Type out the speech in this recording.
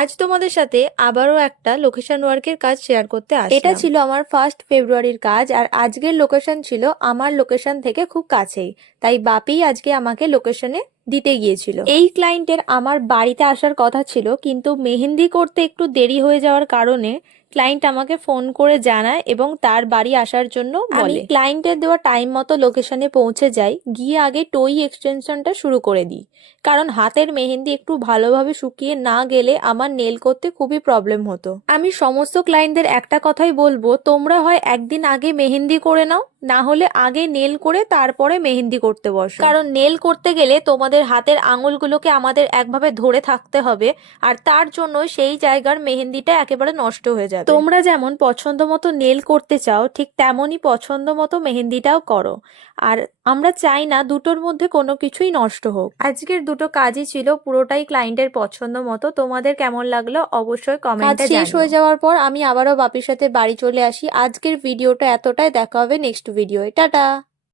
আজ তোমাদের সাথে আবারও একটা লোকেশন ওয়ার্কের কাজ শেয়ার করতে আসলাম। এটা ছিল আমার 1 ফেব্রুয়ারির কাজ, আর আজকের লোকেশন ছিল আমার লোকেশন থেকে খুব কাছেই, তাই বাপি আজকে আমাকে লোকেশনে দিতে গিয়েছিল। এই ক্লায়েন্টের আমার বাড়িতে আসার কথা ছিল, কিন্তু মেহেন্দি করতে একটু দেরি হয়ে যাওয়ার কারণে ক্লায়েন্ট আমাকে ফোন করে জানায় এবং তার বাড়ি আসার জন্য বলে। আমি ক্লায়েন্টের দেওয়া টাইম মতো লোকেশনে পৌঁছে যাই, গিয়ে আগে টই এক্সটেনশনটা শুরু করে দিই, কারণ হাতের মেহেন্দি একটু ভালোভাবে শুকিয়ে না গেলে আমার নেল করতে খুবই প্রবলেম হতো। আমি সমস্ত ক্লায়েন্টদের একটা কথাই বলবো, তোমরা হয় একদিন আগে মেহেন্দি করে নাও, না হলে আগে নেল করে তারপরে মেহেন্দি করতে বসো, কারণ নেল করতে গেলে তোমাদের হাতের আঙুলগুলোকে আমাদের একভাবে ধরে থাকতে হবে, আর তার জন্য সেই জায়গার মেহেন্দিটা একেবারে নষ্ট হয়ে যাবে। তোমরা যেমন পছন্দ মতো নেল করতে চাও, ঠিক তেমনই পছন্দ মতো মেহেন্দিটাও করো, আর আমরা চাই না দুটোর মধ্যে কোনো কিছুই নষ্ট হোক। আজকের দুটো কাজই ছিল পুরোটাই ক্লায়েন্টের পছন্দ মতো। তোমাদের কেমন লাগলো অবশ্যই কমেন্টে জানিও। শেষ হয়ে যাওয়ার পর আমি আবারও বাপির সাথে বাড়ি চলে আসি। আজকের ভিডিওটা এতটাই, দেখা হবে নেক্সট ভিডিওয়ে। টাটা।